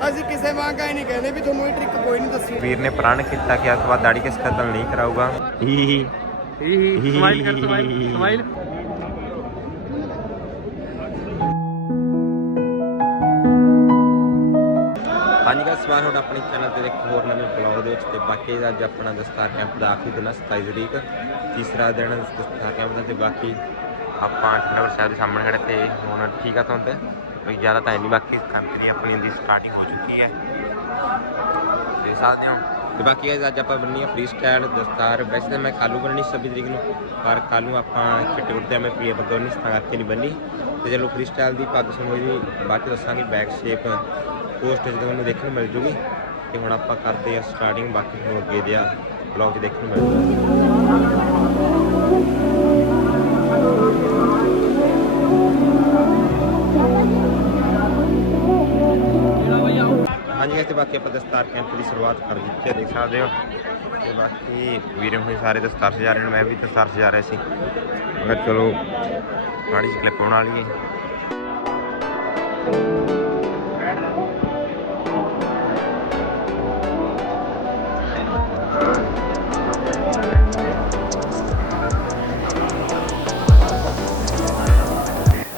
ਅਸੀਂ ਕਿਸੇ ਵਾਂਗ ਆਏ ਨਹੀਂ ਕਹਿੰਦੇ ਵੀ ਤੁਹਾਨੂੰ ਇਹ ਟ੍ਰਿਕ ਕੋਈ ਨਹੀਂ ਦੱਸੀ। ਵੀਰ ਨੇ ਪ੍ਰਣ ਕੀਤਾ ਕਿ ਬਾਅਦ ਦਾੜੀ ਕਿਸ ਕਤਲ ਨਹੀਂ ਕਰਾਊਗਾ? ਹੀ ਹੀ ਹੀ ਸਮਾਈਲ ਕਰ ਸਮਾਈਲ ਸਮਾਈਲ ਹਾਂਜੀ ਗਾਇਸ ਸਵਾਗਤ ਤੁਹਾਡਾ ਆਪਣੇ ਚੈਨਲ ਤੇ ਇੱਕ ਹੋਰ ਨਵੇਂ ਬਲੌਗ ਦੇ ਵਿੱਚ ਤੇ ਬਾਕੀ ਅੱਜ ਆਪਣਾ ਦਸਤਾਰ ਕੈਂਪ ਦਾ ਆਖਰੀ ਦਿਨ ਹੈ 27 ਤਰੀਕ ਤੀਸਰਾ ਦਿਨ ਦਸਤਾਰ ਕੈਂਪ ਦਾ ਤੇ ਬਾਕੀ ਆਪਾਂ ਠੰਡਰ ਸਾਹਿਬ ਦੇ ਸਾਹਮਣੇ ਖੜੇ ਤੇ ਹੁਣ ਠੀਕ ਆ ਤੁਹਾਨੂੰ ਤੇ ਕੋਈ ਜ਼ਿਆਦਾ ਟਾਈਮ ਨਹੀਂ, ਬਾਕੀ ਕੈਂਪ ਆਪਣੀ ਦੀ ਸਟਾਰਟਿੰਗ ਹੋ ਚੁੱਕੀ ਹੈ। ਦੇਖ ਸਕਦੇ ਹੋ। ਤੇ ਬਾਕੀ ਅੱਜ ਆਪਾਂ ਬੰਨੀ ਆ ਫ੍ਰੀ ਸਟਾਈਲ ਦਸਤਾਰ। ਵੈਸੇ ਤਾਂ ਮੈਂ ਕਾਲੂ ਬੰਨਣੀ 26 ਤਰੀਕ ਨੂੰ, ਪਰ ਕਾਲੂ ਆਪਾਂ ਚਿੱਟੇ ਕੁੜਤੇ ਮੈਂ ਪੀਏ ਬੱਗੋ ਨਹੀਂ, ਤਾਂ ਕਰਕੇ ਨਹੀਂ ਬੰਨੀ ਤੇ ਚਲੋ ਫ੍ਰੀ ਸਟਾਈਲ ਦੀ ਪੱਗ ਸਮਝ ਦੀ ਬਾਅਦ ਚ ਦੱਸਾਂਗੇ ਬੈਕ ਸ਼ੇਪ ਪੋਸਟ ਜਦੋਂ ਤੁਹਾਨੂੰ ਦੇਖਣ ਨੂੰ ਮਿਲ ਜੂਗੀ। ਤੇ ਹੁਣ ਆਪਾਂ ਕਰਦੇ ਆ ਸਟਾਰਟਿੰਗ ਬਾਕੀ ਹੋਰ ਅੱਗੇ ਦੇ ਆ ਬਲੌਗ 'ਚ ਦੇਖਣ ਨੂੰ ਮਿਲ ਜੂਗਾ। ਹਾਂਜੀ ਆਪਾਂ ਦਸਤਾਰ ਕੈਂਪ ਦੀ ਸ਼ੁਰੂਆਤ ਕਰ ਦਿੱਤੀ ਹੈ, ਦੇਖ ਸਕਦੇ ਹੋ। ਤੇ ਬਾਕੀ ਵੀਰੇ ਹੋਏ ਸਾਰੇ ਦਸਤਾਰ ਸਜਾ ਰਹੇ ਨੇ, ਮੈਂ ਵੀ ਦਸਤਾਰ ਸਜਾ ਰਿਹਾ ਸੀ। ਮੈਂ ਚਲੋ, ਮਾੜੀ ਜਿਹੀ ਕਲਿੱਪ ਬਣਾ ਲਈਏ।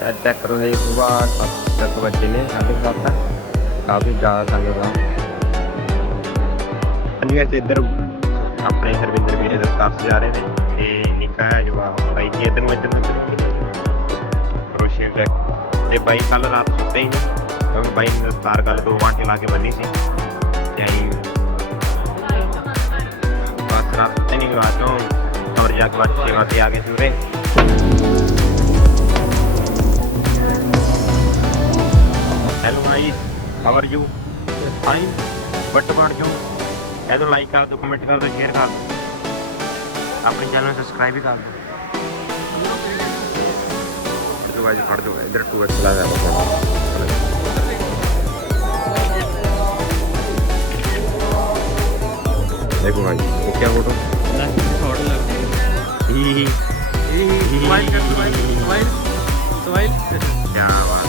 ਅੱਜ ਤੱਕ ਕਰੋ ਹੈ ਸੁਬਾਹ ਸੱਤ ਤੱਕ ਵਜੇ ਨੇ ਸਾਢੇ ਸੱਤ ਤੱਕ। ਕਾਫੀ ਜ਼ਿਆਦਾ ਹਾਂਜੀ ਵੈਸੇ ਇੱਧਰ ਆਪਣੇ ਹਰਵਿੰਦਰ ਵੀਰੇ ਦੇ ਸਟਾਫ ਜਾ ਰਹੇ ਨੇ ਤੇ ਨਿੱਕਾ ਜਵਾਬ ਬਾਈ ਜੀ, ਇੱਧਰ ਨੂੰ ਇੱਧਰ ਨੂੰ ਕਰੋਸ਼ੀਆ ਟੈਕ ਤੇ ਬਾਈ ਕੱਲ ਰਾਤ ਸੁੱਤੇ ਹੀ ਨਹੀਂ ਕਿਉਂਕਿ ਬਾਈ ਨੇ ਦਸਤਾਰ ਗੱਲ ਦੋ ਘੰਟੇ ਲਾ ਕੇ ਬੰਨੀ ਸੀ। ਤੇ ਅਸੀਂ ਬਸ ਰਾਤ ਸੁੱਤੇ ਨਹੀਂ ਰਾਤ ਤੋਂ ਔਰ ਜਾ ਕੇ ਬਾਅਦ ਛੇ ਵਜੇ ਆ ਗਏ ਸੂਰੇ hello guys how are you fine what about you या तो लाइक कर दो कमेंट कर दो शेयर कर दो। अपने चैनल में सब्सक्राइब भी कर दो। देखो भाई ये क्या फ़ोटो क्या बात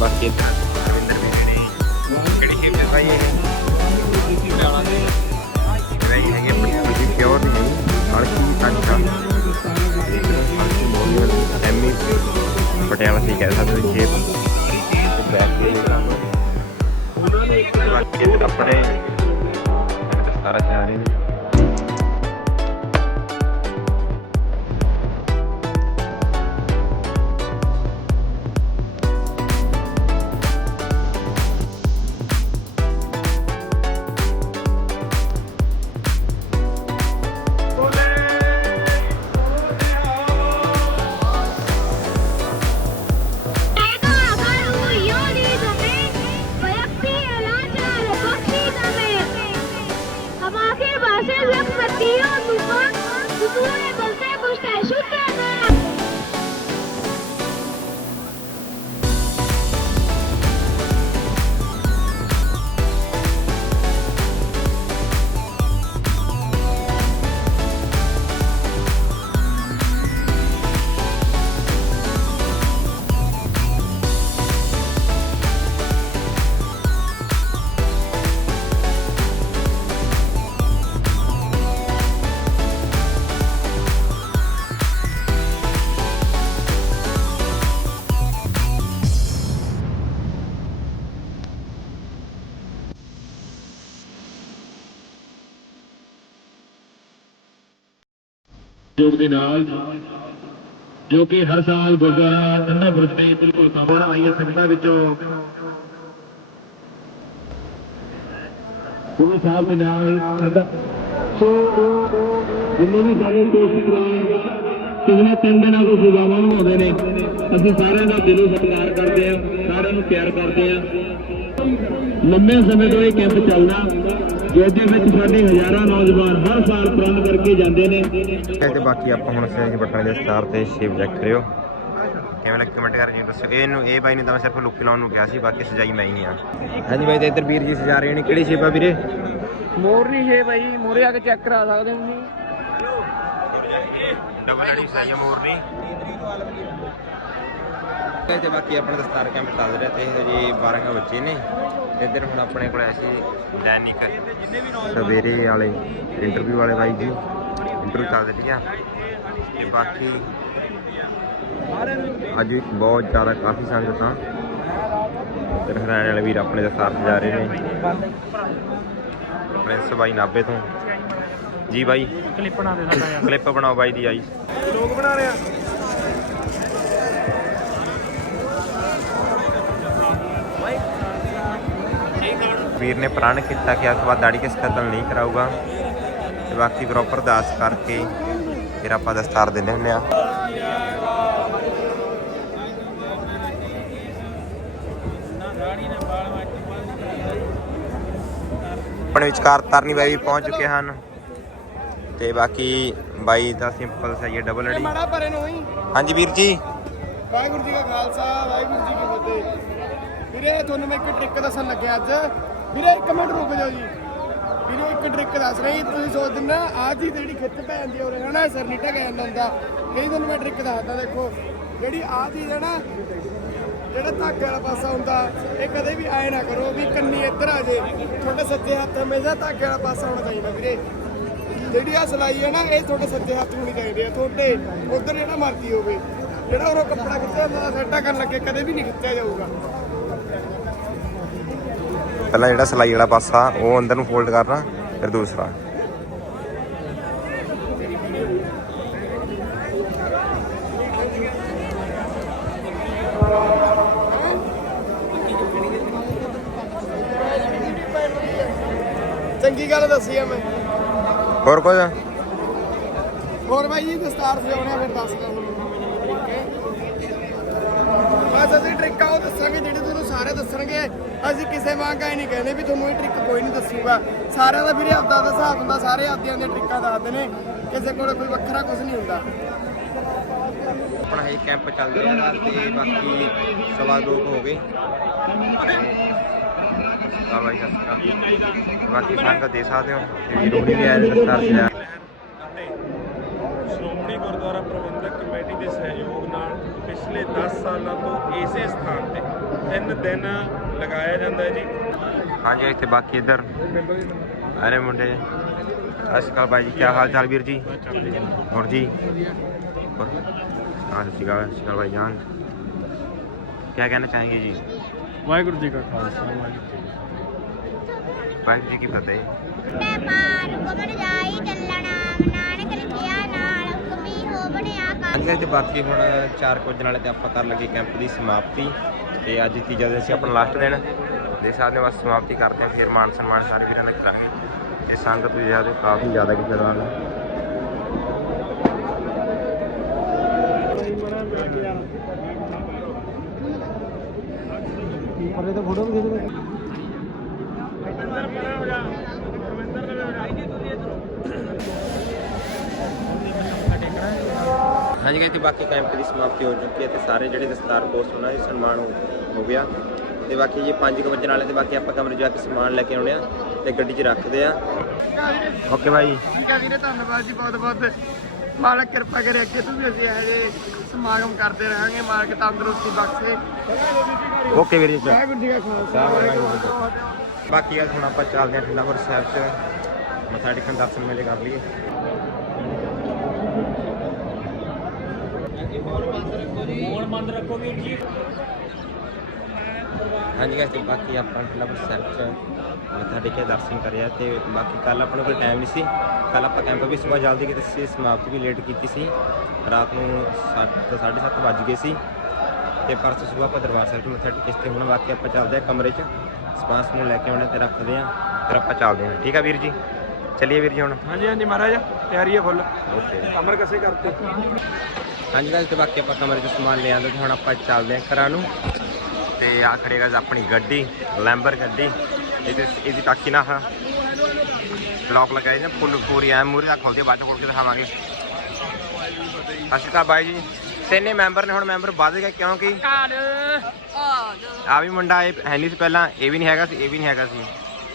बाकी अरविंदर भी भाई ਹੈ ਹਰ ਚੀਜ਼ ਅੱਛਾ ਐਮੀ ਪਟਿਆਲਾ ਸੀ ਕਹਿ ਸਕਦੇ ਹੋ ਬੈਕ ਦੇ ਕੱਪੜੇ ਸਾਰਾ ਤਿਆਰ ਹੀ ਦੇ ਨਾਲ, ਜੋ ਕਿ ਹਰ ਸਾਲ ਗੁਰਦੁਆਰਾ ਠੰਡਾ ਬੁਰਜ ਬਿਲਕੁਲ ਸਾਹਮਣੇ ਆਈਆਂ ਸੰਗਤਾਂ ਵਿੱਚੋਂ ਗੁਰੂ ਸਾਹਿਬ ਦੇ ਨਾਲ ਸੋ, ਜਿੰਨੇ ਵੀ ਸਾਰੇ ਕੋਸ਼ਿਸ਼ ਕਰਾਏ ਪਿਛਲੇ ਤਿੰਨ ਦਿਨਾਂ ਤੋਂ ਸੇਵਾਵਾਂ ਨਿਭਾਉਂਦੇ ਨੇ, ਅਸੀਂ ਸਾਰਿਆਂ ਦਾ ਦਿਲੋਂ ਸਤਿਕਾਰ ਕਰਦੇ ਹਾਂ, ਸਾਰਿਆਂ ਨੂੰ ਪਿਆਰ ਕਰਦੇ ਹਾਂ। ਲੰਮੇ ਸਮੇਂ ਤੋਂ ਇਹ ਕੈਂਪ ਚੱਲਦਾ ਜਿਹਦੇ ਵਿੱਚ ਸਾਡੇ ਹਜ਼ਾਰਾਂ ਨੌਜਵਾਨ ਹਰ ਸਾਲ ਪ੍ਰਣ ਕਰਕੇ ਜਾਂਦੇ ਨੇ। ਤੇ ਬਾਕੀ ਆਪਾਂ ਹੁਣ ਸੇ ਬਟਨ ਦੇ ਸਟਾਰ ਤੇ ਸ਼ੇਪ ਚੈੱਕ ਕਰਿਓ। ਕਿਵੇਂ ਲੱਗ ਕਮੈਂਟ ਕਰ ਜੀ ਦੱਸੋ। ਇਹਨੂੰ ਇਹ ਬਾਈ ਨੇ ਤਾਂ ਮੈਂ ਸਿਰਫ ਲੁੱਕ ਲਾਉਣ ਨੂੰ ਕਿਹਾ ਸੀ ਬਾਕੀ ਸਜਾਈ ਮੈਂ ਹੀ ਆ ਹਾਂਜੀ ਬਾਈ ਤੇ ਇੱਧਰ ਵੀਰ ਜੀ ਸਜਾ ਰਹੇ ਨੇ। ਕਿਹੜੀ ਸ਼ੇਪ ਆ ਵੀਰੇ? ਮੋਰ ਨਹੀਂ ਹੈ ਭਾਈ ਮੋਰੇ ਆ ਕੇ ਚੈੱਕ ਕਰਾ ਸਕਦੇ ਹੋ ਤੁਸੀਂ। ਡਬਲ ਐਡੀ ਸਜਾਈ ਮੋਰਨੀ ਤੇ ਬਾਕੀ ਆਪਣਾ ਦਸਤਾਰ ਕੈਂਪ ਚੱਲ ਰਿਹਾ ਤੇ ਹਜੇ 12 ਬੱਚੇ ਨੇ ਤੇ ਇੱਧਰ ਹੁਣ ਆਪਣੇ ਕੋਲ ਐਸੀ ਦੈਨਿਕ। ਸਵੇਰੇ ਵਾਲੇ ਇੰਟਰਵਿਊ ਵਾਲੇ ਬਾਈ ਜੀ। ਇੰਟਰਵਿਊ ਚੱਲ ਰਹੀ ਆ ਤੇ ਬਾਕੀ ਅੱਜ ਬਹੁਤ ਜ਼ਿਆਦਾ ਕਾਫੀ ਸੰਗਤਾਂ ਤੇ ਹਰਿਆਣੇ ਵਾਲੇ ਵੀਰ ਆਪਣੇ ਦਸਤਾਰ ਸਜਾ ਰਹੇ ਨੇ। ਪ੍ਰਿੰਸ ਬਾਈ ਨਾਬੇ ਤੋਂ। ਜੀ ਬਾਈ। ਕਲਿੱਪ ਬਣਾ ਦੇ ਸਾਡਾ ਯਾਰ। ਕਲਿੱਪ ਬਣਾਓ ਬਾਈ ਦੀ ਆਈ। ਲੋਕ ਬਣਾ ਰਿਹਾ ਵੀਰ ਨੇ ਪ੍ਰਣ ਕੀਤਾ ਕਿ ਬਾਅਦ ਦਾੜੀ ਕਿਸ ਕਤਲ ਨਹੀਂ ਕਰਾਊਗਾ। ਤੇ ਬਾਕੀ ਪ੍ਰੋਪਰ ਦਾਸ ਕਰਕੇ ਫਿਰ ਆਪਾਂ ਦਸਤਾਰ ਦਿੰਦੇ ਹੁੰਦੇ ਆ ਆਪਣੇ ਵਿਚਕਾਰ ਤਰਨੀ ਬਾਈ ਵੀ ਪਹੁੰਚ ਚੁੱਕੇ ਹਨ। ਤੇ ਬਾਕੀ ਬਾਈ ਦਾ ਸਿੰਪਲ ਸਹੀ ਹੈ ਡਬਲ ਅੜੀ। ਮਾੜਾ ਪਰੇ ਨੂੰ ਹੀ। ਹਾਂਜੀ ਵੀਰ ਜੀ। ਵਾਹਿਗੁਰੂ ਜੀ ਕਾ ਖਾਲਸਾ ਵਾਹਿਗੁਰੂ ਜੀ ਕੀ ਫਤਿਹ। ਵੀਰੇ ਤੁਹਾਨੂੰ ਮੈਂ ਇੱਕ ਟ੍ਰਿਕ ਦੱਸਣ ਲੱਗਿਆ ਅੱਜ। ਵੀਰੇ, ਇੱਕ ਮਿੰਟ ਰੁਕ ਜਾਓ ਜੀ। ਵੀਰੇ, ਇੱਕ ਟ੍ਰਿਕ ਦੱਸ ਰਹੀ ਤੁਸੀਂ ਸੋਚਦੇ ਨਾ ਆਹ ਚੀਜ਼ ਜਿਹੜੀ ਖਿੱਚ ਪੈ ਜਾਂਦੀ ਹੈ ਉਰੇ ਹਨਾ ਸਿਰ ਨਹੀਂ ਢਕਿਆ ਜਾਂਦਾ ਹੁੰਦਾ। ਕਈ ਤੁਹਾਨੂੰ ਮੈਂ ਟ੍ਰਿਕ ਦੱਸਦਾ, ਦੇਖੋ, ਜਿਹੜੀ ਆਹ ਚੀਜ਼ ਹੈ ਨਾ, ਜਿਹੜਾ ਧਾਗੇ ਵਾਲਾ ਪਾਸਾ ਹੁੰਦਾ, ਇਹ ਕਦੇ ਵੀ ਐ ਨਾ ਕਰੋ ਵੀ ਕੰਨੀ ਇੱਧਰ ਆ ਜੇ। ਤੁਹਾਡੇ ਸੱਜੇ ਹੱਥ ਹਮੇਸ਼ਾ ਧਾਗੇ ਵਾਲਾ ਪਾਸਾ ਹੋਣਾ ਚਾਹੀਦਾ ਵੀਰੇ। ਜਿਹੜੀ ਆ ਸਲਾਈ ਹੈ ਨਾ, ਇਹ ਤੁਹਾਡੇ ਸੱਜੇ ਹੱਥ ਹੋਣੀ ਚਾਹੀਦੀ ਹੈ, ਤੁਹਾਡੇ ਉਧਰ ਜਿਹੜਾ ਮਰਜ਼ੀ ਹੋਵੇ। ਜਿਹੜਾ ਉਹ ਕੱਪੜਾ ਖਿੱਚਿਆ ਹੁੰਦਾ ਸੈੱਟਾ ਕਰਨ ਲੱਗੇ, ਕਦੇ ਵੀ ਨਹੀਂ ਖਿੱਚਿਆ ਜਾਊਗਾ। ਪਹਿਲਾਂ ਜਿਹੜਾ ਸਲਾਈ ਵਾਲਾ ਪਾਸਾ ਉਹ ਅੰਦਰ ਨੂੰ ਫੋਲਡ ਕਰਨਾ ਫਿਰ ਦੂਸਰਾ। ਚੰਗੀ ਗੱਲ ਦੱਸੀ ਆ ਮੈਂ। ਹੋਰ ਕੁਝ? ਹੋਰ ਬਾਈ ਜੀ ਦਸਤਾਰ ਸਜਾਉਣੇ ਫਿਰ ਦੱਸ ਦਿਓ ਬਸ ਅਸੀਂ ਟ੍ਰਿਕ ਆ ਉਹ ਦੱਸਾਂਗੇ ਜਿਹੜੇ ਤੁਹਾਨੂੰ ਸਾਰੇ ਦੱਸਣਗੇ ਅਸੀਂ ਕਿਸੇ ਵਾਂਗ ਆਏ ਨਹੀਂ ਕਹਿੰਦੇ ਵੀ ਤੁਹਾਨੂੰ ਇਹ ਟ੍ਰਿਕ ਕੋਈ ਨਹੀਂ ਦੱਸੂਗਾ। ਸਾਰਿਆਂ ਦਾ ਵੀਰੇ ਆਪਦਾ ਦਾ ਹਿਸਾਬ ਹੁੰਦਾ ਸਾਰੇ ਆਪਦੀਆਂ ਦੀਆਂ ਟ੍ਰਿਕਾਂ ਦੱਸਦੇ ਨੇ। ਕਿਸੇ ਕੋਲ ਕੋਈ ਵੱਖਰਾ ਕੁਝ ਨਹੀਂ ਹੁੰਦਾ। ਆਪਣਾ ਇਹ ਕੈਂਪ ਚੱਲ ਰਿਹਾ ਤੇ ਬਾਕੀ ਸਵਾ ਦੋ ਹੋ ਗਏ। ਸ਼੍ਰੀ ਅਕਾਲ। ਬਾਕੀ ਸੰਗਤ ਦੇ ਸਕਦੇ ਹੋ ਵੀਰ ਹੋਣੀ ਵੀ ਨੇ ਦਸਤਾਰ ਸਜਾ ਸ਼੍ਰੋਮਣੀ ਗੁਰਦੁਆਰਾ ਪ੍ਰਬੰਧਕ ਕਮੇਟੀ ਦੇ ਸਹਿਯੋਗ ਪਿਛਲੇ 10 ਸਾਲਾਂ ਤੋਂ ਇਸੇ ਸਥਾਨ ਤੇ ਤਿੰਨ ਦਿਨ ਲਗਾਇਆ ਜਾਂਦਾ ਹੈ ਜੀ ਇੱਥੇ ਬਾਕੀ ਇੱਧਰ। ਅਰੇ ਮੁੰਡੇ ਅਸਕਾਲ ਭਾਈ ਜੀ ਕੀ ਹਾਲ ਚਾਲ ਵੀਰ ਜੀ? ਹੋਰ ਜੀ? ਹਾਂ ਸਤਿ ਸ਼੍ਰੀ ਅਕਾਲ ਸਤਿ ਸ਼੍ਰੀ ਅਕਾਲ ਭਾਈ ਜਾਨ। ਕੀ ਕਹਿਣਾ ਚਾहेंगे ਜੀ? ਵਾਹਿਗੁਰੂ ਜੀ ਕਾ ਖਾਲਸਾ ਵਾਹਿਗੁਰੂ ਜੀ ਕੀ ਫਤਿਹ। ਬਣਿਆ ਤੇ ਬਾਕੀ ਹੁਣ ਚਾਰ ਕੁਝ ਨਾਲੇ ਵਾਲੇ ਤੇ ਆਪਾਂ ਕਰਨ ਲੱਗੇ ਕੈਂਪ ਦੀ ਸਮਾਪਤੀ ਤੇ ਅੱਜ ਤੀਜਾ ਦਿਨ ਸੀ ਆਪਣਾ ਲਾਸਟ ਦਿਨ ਦੇ ਸਾਥ ਨੇ ਬਸ ਸਮਾਪਤੀ ਕਰਦੇ ਹਾਂ, ਫਿਰ ਮਾਨ ਸਨਮਾਨ ਸਾਰੇ ਵੀਰਾਂ ਦਾ ਕਰਾਂਗੇ। ਇਹ ਸੰਗਤ ਵੀ ਜ਼ਿਆਦਾ, ਕਾਫੀ ਜ਼ਿਆਦਾ ਕਿ ਚੜਾਂਗੇ ਹਾਂਜੀ ਗਾਇਸ ਤੇ ਬਾਕੀ ਕੈਂਪ ਦੀ ਸਮਾਪਤੀ ਹੋ ਚੁੱਕੀ ਹੈ ਤੇ ਸਾਰੇ ਜਿਹੜੇ ਦਸਤਾਰ ਪੋਸਟ ਉਹਨਾਂ ਦਾ ਸਨਮਾਨ ਹੋ ਗਿਆ। ਤੇ ਬਾਕੀ ਜੇ 5 ਵਜੇ ਵਾਲੇ ਤੇ ਬਾਕੀ ਆਪਾਂ ਕਮਰੇ ਜਾ ਕੇ ਸਮਾਨ ਲੈ ਕੇ ਆਉਣੇ ਆ ਤੇ ਗੱਡੀ 'ਚ ਰੱਖਦੇ ਆ। Okay bye. ਠੀਕ ਹੈ ਵੀਰੇ ਧੰਨਵਾਦ ਜੀ ਬਹੁਤ ਬਹੁਤ। ਮਾਲਕ ਕਿਰਪਾ ਕਰੇ ਅੱਗੇ ਤੋਂ ਵੀ ਅਸੀਂ ਇਹੋ ਜਿਹੇ ਸਮਾਗਮ ਕਰਦੇ ਰਹਾਂਗੇ ਮਾਲਕ ਤੰਦਰੁਸਤੀ ਬਖਸ਼ੇ। ਓਕੇ ਵੀਰੇ ਜੀ। ਵਾਹਿਗੁਰੂ ਜੀ ਕਾ ਖਾਲਸਾ ਵਾਹਿਗੁਰੂ ਜੀ ਕੀ ਫਤਿਹ। ਬਾਕੀ ਗੱਲ ਹੁਣ ਆਪਾਂ ਚੱਲਦੇ ਹਾਂ ਠੰਡਾਪੁਰ ਸਾਹਿਬ 'ਚ। ਮੱਥਾ ਟੇਕਣ ਦਰਸ਼ਨ ਮੇਲੇ ਕਰ ਲਈਏ। ਹਾਂਜੀ ਗਾਇਸ ਤੇ ਬਾਕੀ ਆਪਾਂ ਠੰਡਾਪੁਰ ਸਾਹਿਬ 'ਚ ਮੱਥਾ ਟੇਕਿਆ ਦਰਸ਼ਨ ਕਰਿਆ ਤੇ ਬਾਕੀ ਕੱਲ ਆਪਣੇ ਕੋਲ ਟਾਈਮ ਨਹੀਂ ਸੀ। ਕੱਲ ਆਪਾਂ ਕੈਂਪ ਵੀ ਸਵੇਰ ਜਲਦੀ ਕੀਤੀ ਸੀ ਸਮਾਪਤੀ ਵੀ ਲੇਟ ਕੀਤੀ ਸੀ। ਰਾਤ ਨੂੰ 7 7:30 ਵੱਜ ਗਏ ਸੀ। ਤੇ ਪਰਸੋਂ ਸਵੇਰ ਆਪਾਂ ਦਰਬਾਰ ਸਾਹਿਬ 'ਚ ਮੱਥਾ ਟੇਕਿਆ ਤੇ ਹੁਣ ਬਾਕੀ ਆਪਾਂ ਚੱਲਦੇ ਆ ਕਮਰੇ 'ਚ। ਸਪਾਂਸ ਨੂੰ ਲੈ ਕੇ ਆਉਣੇ ਤੇ ਰੱਖਦੇ ਆ ਫਿਰ ਆਪਾਂ ਚੱਲਦੇ ਆ ਠੀਕ ਆ ਵੀਰ ਜੀ? ਚੱਲੀਏ ਵੀਰ ਜੀ ਹੁਣ। ਹਾਂਜੀ ਹਾਂਜੀ ਮਹਾਰਾਜ ਤਿਆਰੀ ਹੈ ਫੁੱਲ ਓਕੇ ਕਮਰ ਕਸੇ ਕਰਤੇ ਹਾਂਜੀ ਗਾਇਸ ਤੇ ਬਾਕੀ ਆਪਾਂ ਕਮਰੇ ਤੋਂ ਸਮਾਨ ਲੈ ਆਂਦੇ ਹੁਣ ਆਪਾਂ ਚੱਲਦੇ ਆਂ ਘਰਾਂ ਨੂੰ। ਤੇ ਆ ਖੜੇ ਗਾਇਸ ਆਪਣੀ ਗੱਡੀ ਲੈਂਬਰ ਗੱਡੀ। ਇਹਦੇ ਇਹਦੀ ਟਾਕੀ ਨਾ ਹਾਂ ਲੋਕ ਲਗਾਏ ਨੇ ਫੁੱਲ ਪੂਰੀ ਐ ਮੂਰੀ ਦਾ ਖੋਲਦੇ ਬਾਅਦ ਖੋਲ ਕੇ ਦਿਖਾਵਾਂਗੇ। ਅਸ਼ਿਕਾ ਬਾਈ ਜੀ। ਤਿੰਨੇ ਮੈਂਬਰ ਨੇ ਹੁਣ ਮੈਂਬਰ ਵੱਧ ਗਏ ਕਿਉਂਕਿ ਆ ਵੀ ਮੁੰਡਾ ਇਹ ਹੈ ਨਹੀਂ ਸੀ ਪਹਿਲਾਂ ਇਹ ਵੀ ਨਹੀਂ ਹੈਗਾ ਸੀ ਇਹ ਵੀ ਨਹੀਂ ਹੈਗਾ ਸੀ।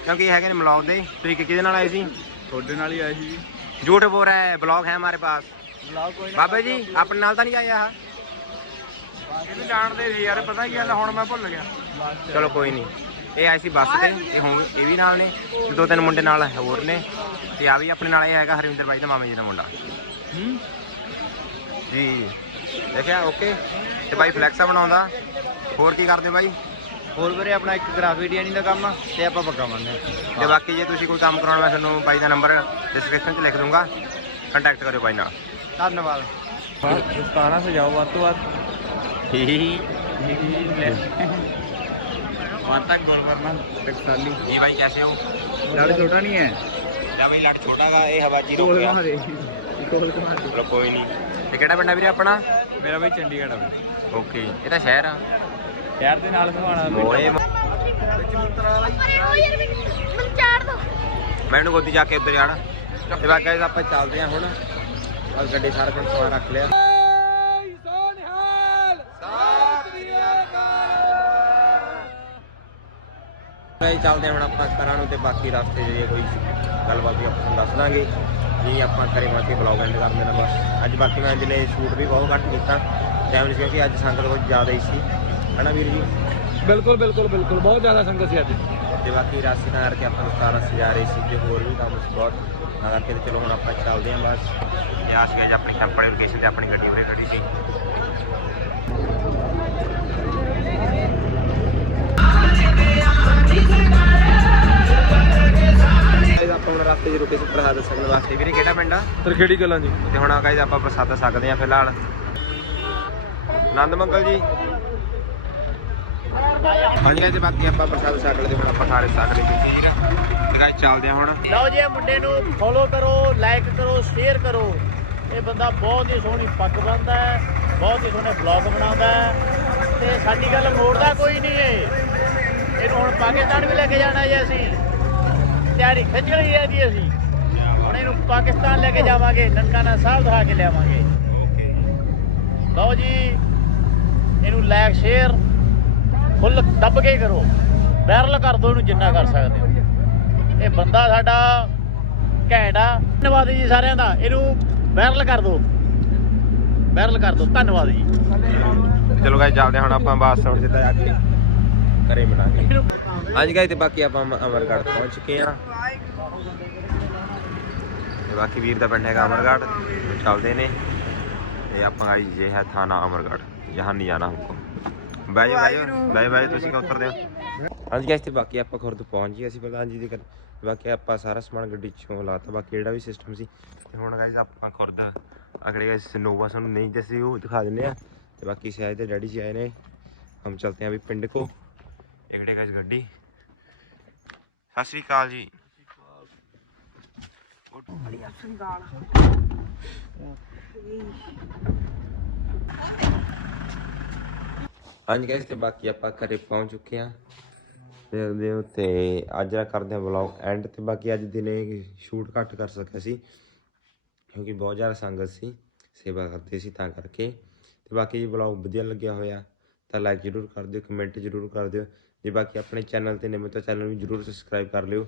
ਕਿਉਂਕਿ ਇਹ ਹੈਗੇ ਨੇ ਮਲੌਗ ਦੇ ਤਰੀਕੇ ਕਿਹਦੇ ਨਾਲ ਆਏ ਸੀ? ਤੁਹਾਡੇ ਨਾਲ ਹੀ ਆਏ ਸੀ ਝੂਠ ਬੋਲ ਰਿਹਾ ਹੈ ਬਲੌਗ ਹੈ ਹਮਾਰੇ ਪਾਸ। ਬਾਬੇ ਜੀ ਆਪਣੇ ਨਾਲ ਤਾਂ ਨਹੀਂ ਆਇਆ ਆ ਇਹਨੂੰ ਜਾਣਦੇ ਸੀ ਯਾਰ ਪਤਾ ਕੀ ਆ, ਹੁਣ ਮੈਂ ਭੁੱਲ ਗਿਆ। ਚਲੋ ਕੋਈ ਨਹੀਂ। ਇਹ ਆਏ ਸੀ ਬੱਸ ਤੇ ਇਹ ਹੋਂ ਇਹ ਵੀ ਨਾਲ ਨੇ ਦੋ ਤਿੰਨ ਮੁੰਡੇ ਨਾਲ ਹੋਰ ਨੇ ਤੇ ਆ ਵੀ ਆਪਣੇ ਨਾਲ ਇਹ ਹੈਗਾ ਹਰਵਿੰਦਰ ਬਾਈ ਦਾ ਮਾਮੇ ਜੀ ਦਾ ਮੁੰਡਾ। ਜੀ। ਦੇਖਿਆ ਓਕੇ। ਤੇ ਬਾਈ ਫਲੈਕਸਾ ਬਣਾਉਂਦਾ। ਹੋਰ ਕੀ ਕਰਦੇ ਬਾਈ? ਹੋਰ ਵੀਰੇ ਆਪਣਾ ਇੱਕ ਗ੍ਰਾਫਿਕ ਡਿਜ਼ਾਈਨਿੰਗ ਦਾ ਕੰਮ ਆ ਤੇ ਆਪਾਂ ਪੱਕਾ ਮੰਨਦੇ ਤੇ ਬਾਕੀ ਜੇ ਤੁਸੀਂ ਕੋਈ ਕੰਮ ਕਰਾਉਣਾ ਮੈਂ ਤੁਹਾਨੂੰ ਬਾਈ ਦਾ ਨੰਬਰ ਡਿਸਕ੍ਰਿਪਸ਼ਨ 'ਚ ਲਿਖ ਦੂੰਗਾ। ਕੰਟੈਕਟ ਕਰਿਓ ਭਾਈ ਨਾਲ। ਧੰਨਵਾਦ। ਦਸਤਾਨਾ ਸਜਾਓ ਵੱਧ ਤੋਂ ਵੱਧ। ਛੋਟਾ ਨਹੀਂ ਹੈ। ਲੈ ਬਾਈ ਲੱਟ ਛੋਟਾ ਗਾ ਇਹ ਹਵਾਜੀ ਰੁਕ ਗਿਆ। ਦੇ। ਕੋਲ ਕਮਾ ਦੇ। ਚਲੋ ਕੋਈ ਨਹੀਂ। ਤੇ ਕਿਹੜਾ ਪਿੰਡ ਆ ਵੀਰੇ ਆਪਣਾ? ਮੇਰਾ ਬਈ ਚੰਡੀਗੜ੍ਹ ਆ ਓਕੇ ਇਹ ਤਾਂ ਸ਼ਹਿਰ ਆ। ਦੇ ਨਾਲ ਮੈਨੂੰ ਗੋਦੀ ਜਾ ਕੇ ਉੱਧਰ ਜਾਣਾ। ਤੇ ਬਾਕੀ ਆਪਾਂ ਚੱਲਦੇ ਹਾਂ ਹੁਣ। ਆ ਗੱਡੀ ਸਾਰਾ ਕੁਝ ਸਮਾਨ ਰੱਖ ਲਿਆ। ਗਾਇਸ ਚੱਲਦੇ ਹਾਂ ਹੁਣ ਆਪਾਂ ਘਰਾਂ ਨੂੰ ਤੇ ਬਾਕੀ ਰਸਤੇ 'ਚ ਜੇ ਕੋਈ ਗੱਲਬਾਤ ਵੀ ਆਪਾਂ ਤੁਹਾਨੂੰ ਦੱਸ ਦਾਂਗੇ। ਜੀ ਆਪਾਂ ਕਰੇ ਬਾਕੀ ਬਲੌਗ ਐਂਡ ਕਰ ਦੇਣਾ ਬਸ। ਅੱਜ ਬਾਕੀ ਮੈਂ ਜਿਲੇ ਸ਼ੂਟ ਵੀ ਬਹੁਤ ਘੱਟ ਕੀਤਾ। ਟਾਈਮ ਕਿਉਂਕਿ ਅੱਜ ਸੰਗਤ ਬਹੁਤ ਜ਼ਿਆਦਾ ਹੀ ਸੀ। ਹਨਾ ਵੀਰ ਜੀ? ਬਿਲਕੁਲ ਬਿਲਕੁਲ ਬਿਲਕੁਲ। ਬਹੁਤ ਜ਼ਿਆਦਾ ਸੰਗਤ ਸੀ ਅੱਜ। ਤੇ ਬਾਕੀ ਰਾਸਤੇ ਨਾਲ ਕਰਕੇ ਆਪਾਂ ਨੂੰ ਸਾਰਾ ਸਜਾ ਰਹੇ ਸੀ ਤੇ ਹੋਰ ਵੀ ਕੰਮ ਸੀ ਬਹੁਤ। ਤਾਂ ਕਰਕੇ ਤੇ ਚਲੋ ਹੁਣ ਆਪਾਂ ਚੱਲਦੇ ਹਾਂ ਬਸ। ਤੇ ਆਸ ਗਏ ਆਪਣੀ ਕੈਂਪ ਵਾਲੀ ਲੋਕੇਸ਼ਨ ਤੇ ਆਪਣੀ ਗੱਡੀ ਉਰੇ ਖੜੀ ਸੀ। ਆਪਾਂ ਹੁਣ ਰਸਤੇ 'ਚ ਰੁਕੇ ਸੀ ਪ੍ਰਸਾਦ ਛਕਣ ਵਾਸਤੇ। ਵੀਰੇ ਕਿਹੜਾ ਪਿੰਡ ਆ? ਗੱਲਾਂ ਜੀ। ਤੇ ਹੁਣ ਗਾਇਜ਼ ਆਪਾਂ ਪ੍ਰਸਾਦ ਛਕਦੇ ਆ ਫਿਲਹਾਲ। ਆਨੰਦ ਮੰਗਲ ਜੀ। ਹਾਂਜੀ ਗਾਇਜ਼ ਬਾਕੀ ਆਪਾਂ ਪ੍ਰਸਾਦ ਛਕ ਲਏ ਤੇ ਹੁਣ ਆਪਾਂ ਸਾਰੇ ਛਕ ਲਏ ਜੀ ਵੀਰ ਤੇ ਗਾਇਜ਼ ਚੱਲਦੇ ਆ ਹੁਣ। ਲਓ ਜੀ ਇਹ ਮੁੰਡੇ ਨੂੰ ਫੋਲੋ ਕਰੋ ਲਾਈਕ ਕਰੋ ਸ਼ੇਅਰ ਕਰੋ। ਇਹ ਬੰਦਾ ਬਹੁਤ ਹੀ ਸੋਹਣੀ ਪੱਗ ਬੰਨਦਾ ਹੈ ਬਹੁਤ ਹੀ ਸੋਹਣੇ ਵਲੌਗ ਬਣਾਉਂਦਾ ਹੈ। ਤੇ ਸਾਡੀ ਗੱਲ ਮੋੜਦਾ ਕੋਈ ਨਹੀਂ ਇਹ ਇਹਨੂੰ ਹੁਣ ਪਾਕਿਸਤਾਨ ਵੀ ਲੈ ਕੇ ਜਾਣਾ ਜੀ ਅਸੀਂ। ਤਿਆਰੀ ਖਿੱਚ ਲਈ ਹੈ ਜੀ ਅਸੀਂ। ਹੁਣ ਇਹਨੂੰ ਪਾਕਿਸਤਾਨ ਲੈ ਕੇ ਜਾਵਾਂਗੇ ਨਨਕਾਣਾ ਸਾਹਿਬ ਦਿਖਾ ਕੇ ਲਿਆਵਾਂਗੇ। ਲਓ ਜੀ ਇਹਨੂੰ ਲਾਈਕ ਸ਼ੇਅਰ ਫੁੱਲ ਦੱਬ ਕੇ ਕਰੋ। ਵਾਇਰਲ ਕਰ ਦਿਓ ਇਹਨੂੰ ਜਿੰਨਾ ਕਰ ਸਕਦੇ ਹੋ। ਇਹ ਬੰਦਾ ਸਾਡਾ ਘੈਂਟ ਆ। ਧੰਨਵਾਦ ਜੀ ਸਾਰਿਆਂ ਦਾ। ਇਹਨੂੰ ਵਾਇਰਲ ਕਰ ਦਿਓ ਵਾਇਰਲ ਕਰ ਦਿਓ ਧੰਨਵਾਦ ਜੀ। ਚਲੋ ਗਾਇਜ਼ ਚੱਲਦੇ ਹੁਣ ਆਪਾਂ ਬਾਸ ਹੁਣ ਸਿੱਧਾ ਜਾ ਕੇ ਘਰੇ ਬਣਾਗੇ। ਹਾਂਜੀ ਗਾਇਜ਼ ਤੇ ਬਾਕੀ ਆਪਾਂ ਅਮ- ਅਮਰਗੜ੍ਹ ਪਹੁੰਚ ਚੁੱਕੇ ਆ ਤੇ ਬਾਕੀ ਵੀਰ ਦਾ ਪਿੰਡ ਹੈਗਾ ਅਮਰਗੜ੍ਹ। ਚੱਲਦੇ ਨੇ। ਤੇ ਆਪਾਂ ਗਾਇਜ਼ ਇਹ ਹੈ ਥਾਣਾ ਅਮਰਗੜ੍ਹ। ਜਹਾਂ ਨਹੀਂ ਜਾਣਾ ਹਮਕੋ ਬਾਈ ਬਾਈ ਗਾਇਸ ਤੇ ਬਾਕੀ ਆਪਾਂ ਖੁਰਦ ਪਹੁੰਚ ਗਏ ਅਸੀਂ ਪ੍ਰਧਾਨ ਜੀ ਦੀ ਕਰ ਬਾਕੀ ਆਪਾਂ ਸਾਰਾ ਸਮਾਨ ਗੱਡੀ ਚੋਂ ਲਾਤਾ? ਬਾਕੀ ਜਿਹੜਾ ਵੀ ਸਿਸਟਮ ਸੀ। ਹੁਣ ਗਾਇਸ ਆਪਾਂ ਖੁਰਦ ਅਗਲੇ ਗਾਇਸ ਨੋਵਾ ਸਾਨੂੰ ਨਹੀਂ ਦੱਸੀ ਉਹ ਦਿਖਾ ਦਿੰਨੇ ਆ। ਤੇ ਬਾਕੀ ਸ਼ਾਇਦ ਦੇ ਡੈਡੀ ਜੀ ਆਏ ਨੇ। ਹਮ ਚਲਦੇ ਹਾਂ ਵੀ ਪਿੰਡ ਕੋ। ਇਕੜੇ ਗਾਇਸ ਗੱਡੀ। ਸਤਿ ਸ੍ਰੀ ਅਕਾਲ ਜੀ। ਬੜੀ ਅਸਲ ਗਾਲ ਹਾਂਜੀ ਗਾਇਸ ਤੇ ਬਾਕੀ ਆਪਾਂ ਘਰੇ ਪਹੁੰਚ ਚੁੱਕੇ ਆ ਦੇਖਦੇ ਹੋ ਉੱਤੇ ਅੱਜ ਦਾ ਕਰਦੇ ਆ ਵਲੌਗ ਐਂਡ ਤੇ। ਬਾਕੀ ਅੱਜ ਦਿਨੇ ਸ਼ੂਟ ਘੱਟ ਕਰ ਸਕਿਆ ਸੀ, ਕਿਉਂਕਿ ਬਹੁਤ ਜ਼ਿਆਦਾ ਸੰਗਤ ਸੀ, ਸੇਵਾ ਕਰਦੇ ਸੀ ਤਾਂ ਕਰਕੇ। ਤੇ ਬਾਕੀ ਜੇ ਵਲੌਗ ਵਧੀਆ ਲੱਗਿਆ ਹੋਇਆ, ਤਾਂ ਲਾਈਕ ਜ਼ਰੂਰ ਕਰ ਦਿਓ ਕਮੈਂਟ ਜ਼ਰੂਰ ਕਰ ਦਿਓ। ਜੇ ਬਾਕੀ ਆਪਣੇ ਚੈਨਲ ਤੇ ਨਵੇਂ ਤਾਂ ਚੈਨਲ ਨੂੰ ਜ਼ਰੂਰ ਸਬਸਕ੍ਰਾਈਬ ਕਰ ਲਿਓ।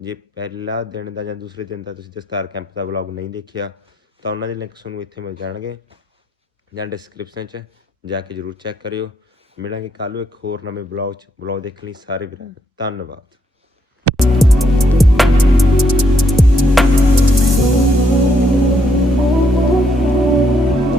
ਜੇ ਪਹਿਲਾ ਦਿਨ ਦਾ ਜਾਂ ਦੂਸਰੇ ਦਿਨ ਦਾ ਤੁਸੀਂ ਦਸਤਾਰ ਕੈਂਪ ਦਾ ਵਲੌਗ ਨਹੀਂ ਦੇਖਿਆ, ਤਾਂ ਉਹਨਾਂ ਦੇ ਲਿੰਕ ਤੁਹਾਨੂੰ ਇੱਥੇ ਮਿਲ ਜਾਣਗੇ। ਜਾਂ ਡਿਸਕ੍ਰਿਪਸ਼ਨ 'ਚ ਜਾ ਕੇ ਜ਼ਰੂਰ ਚੈੱਕ ਕਰਿਓ। ਮਿਲਾਂਗੇ ਕੱਲ੍ਹ ਨੂੰ ਇੱਕ ਹੋਰ ਨਵੇਂ ਵਲੌਗ 'ਚ। ਵਲੌਗ ਦੇਖਣ ਲਈ ਸਾਰੇ ਵੀਰਾਂ ਧੰਨਵਾਦ।